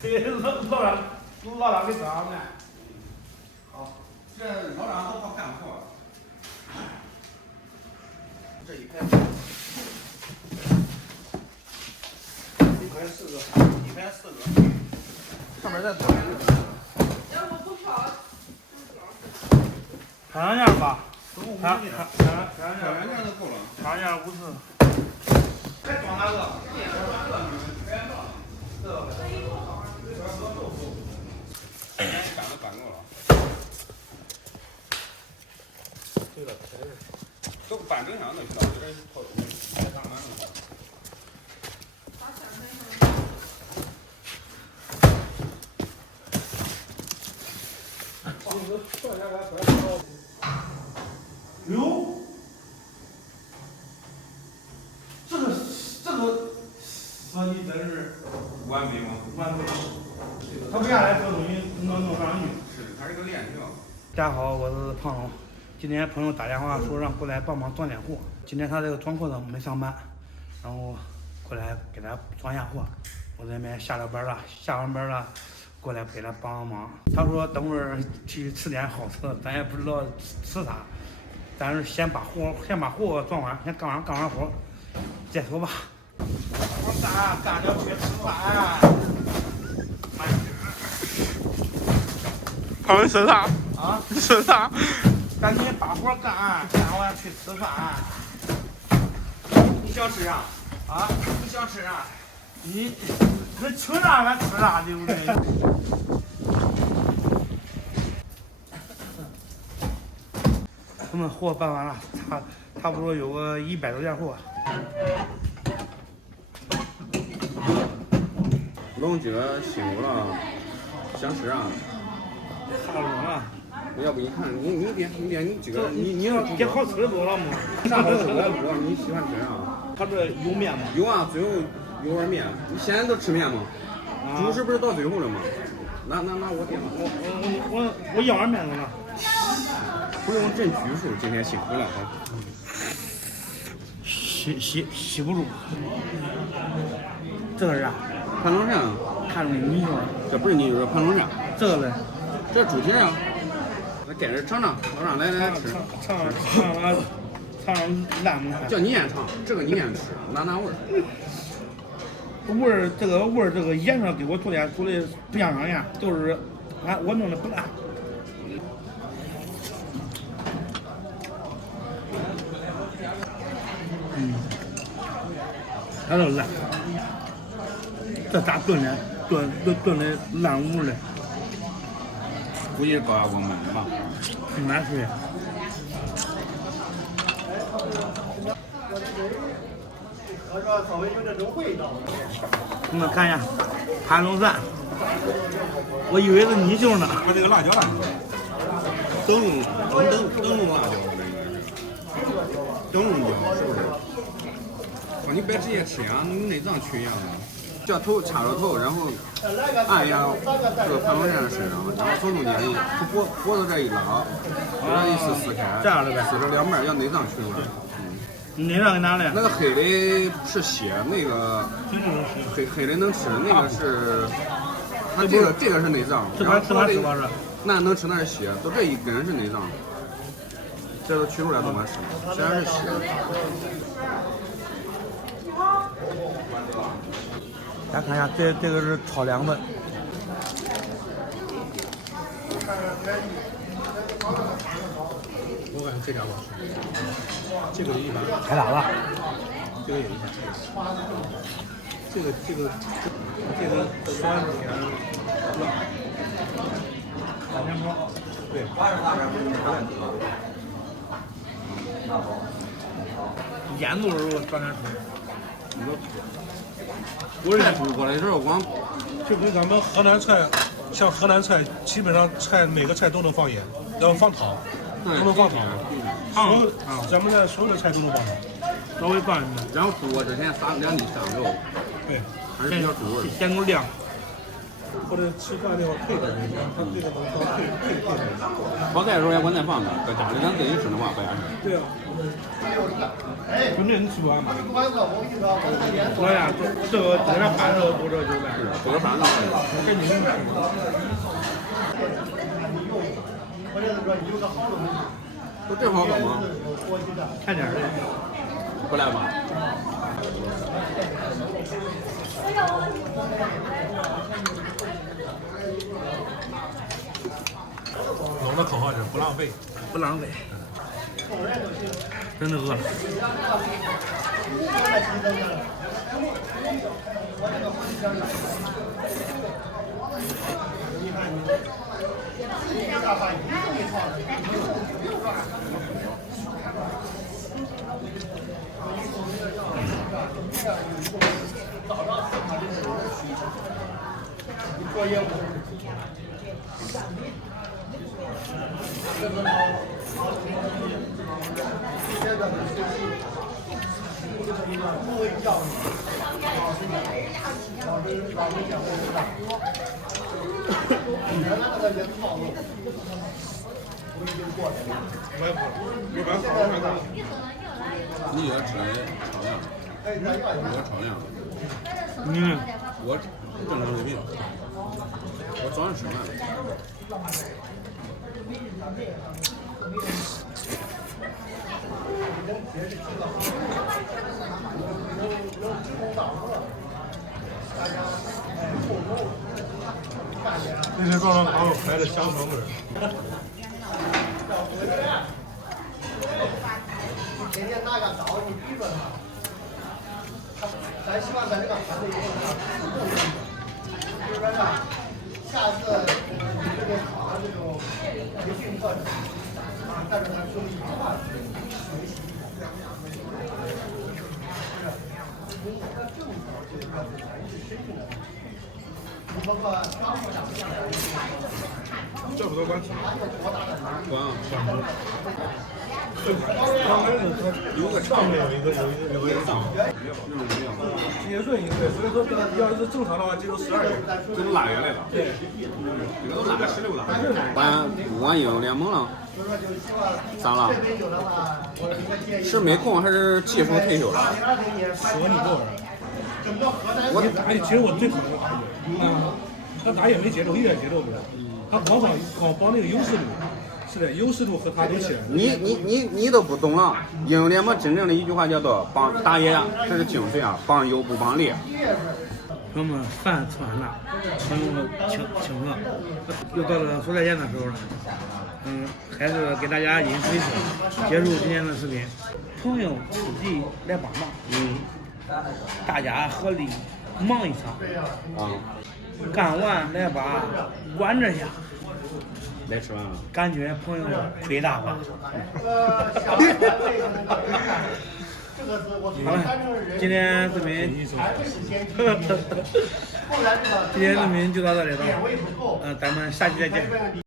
这老张给装上来。好，这老张都好干活。这一排4个，一排4个，上面再多一个。要不不挑？看样吧，看样都够了。看样50。还装哪个？干都干够了。对了，都搬整箱子去了，这头上满了。哟，这个设计真是完美吗？完美。他不下来这东西弄上去。是，它是个链条。大家好，我是胖龙。今天朋友打电话说让过来帮忙装点货。今天他这个装货的没上班，然后过来给他装下货。我这边下了班了，下完班了，过来给他帮忙。他说等会儿去吃点好吃的，咱也不知道吃啥，但是先把货装完，先干完活再说吧。我干着去吃饭。他们说啥？啊？说啥？赶紧把活干完去吃饭。你想吃啥？啊？你想吃啥？你吃啥俺吃啥，对不对？他们货办完了，差不多有个100多件货。龙姐辛苦了，想吃啥？啥龙啊？要不你看你点你几个你要点好吃的多了吗？啥好吃的多？你喜欢吃啥？他这有面吗？有啊，最后有碗面。你现在都吃面吗？主食不是到最后了吗？那我点了。我要碗面子了。不用真拘束，今天辛苦了哈。吸不住。这个是啥？盘龙扇，看着泥鳅。这不是泥鳅，是盘龙扇。这个呢？这猪蹄啊。那盖着尝尝，老张来吃。尝烂不烂？叫你先尝，这个你先吃，拿味儿。味儿这个颜色给我做的不像样，就是我弄的不烂。它都烂，这咋炖的？炖的烂糊的。估计是高压锅焖的吧？难吃。稍微有点这种味道。你们看一下，盘龙扇，我以为是泥鳅呢。它这个辣椒辣椒，灯笼辣椒，灯笼椒是不是？哦，你别直接吃呀，你内脏去一样的。叫头插着头，然后按一下这个盘龙扇的身上，然后从中间从脖子这一拉，把它一撕开，这样的呗，撕着两面，让内脏去出来。内脏给哪来？那个黑的是血，那个黑的能吃，那个是，它这个是内脏，然后那能吃那是血，都这一根是内脏，这都取出来都蛮吃，虽然是血。大家看一下，这个是炒凉粉。我感觉这家好吃，这个一般，太辣了，这个也一般。这个酸甜辣，大面包，对，腌都是酸甜水。我在中国的时候光就跟咱们河南菜，像河南菜，基本上每个菜都能放盐，然后放糖，都能放糖。咱们的所有的菜都能放糖。稍微放一点，然后煮锅之前撒2滴香油，对，还是比较入味的。咸口亮。或者吃饭那会儿配的那个，他这个能当配的。炒菜的时候也管咱放的，搁家里咱自己吃的话不压事。对啊。就那你吃不完吗？老呀，这个饭肉多少就完事。这个饭肉跟你们都这好喝吗？看点儿的。不来吧？龙的口号是不浪费，不浪费。真的饿了。做业务。你也吃炒量，我炒量。我正常水平。我早上吃饭。那天早上刚好开的香肠味儿。你天天拿个刀，你逼着他，咱希望在这个团队里面，就是说呢，下次这个考的这种培训课程啊，带着他兄弟一块儿学习。从一个正常这个人是身份的，你包括刚部长这样的，这不都管吃？管啊。刚开始他有个上面有一个档，结顺一对，所以说要是正常的话，只有12月。这都腊月来了。对，这个都腊16了。完英联盟了。咋了？是没空还是技术退休了？说你够了。其实我最讨厌的打野，他打野没节奏，一点节奏没有。他光帮那个优势路，是的，优势路和他都起来。你都不懂了。英雄联盟真正的一句话叫做帮打野，这是精髓啊，帮优不帮劣。朋友们，饭吃完了，朋友们请客，又到了说再见的时候了。还是给大家饮水水，结束今天的视频。朋友自己来帮忙，大家合力忙一场，干完来把管着下。来吃饭了。感觉朋友亏大发。好了，今天视频，今天视频就到这里了。咱们下期再见。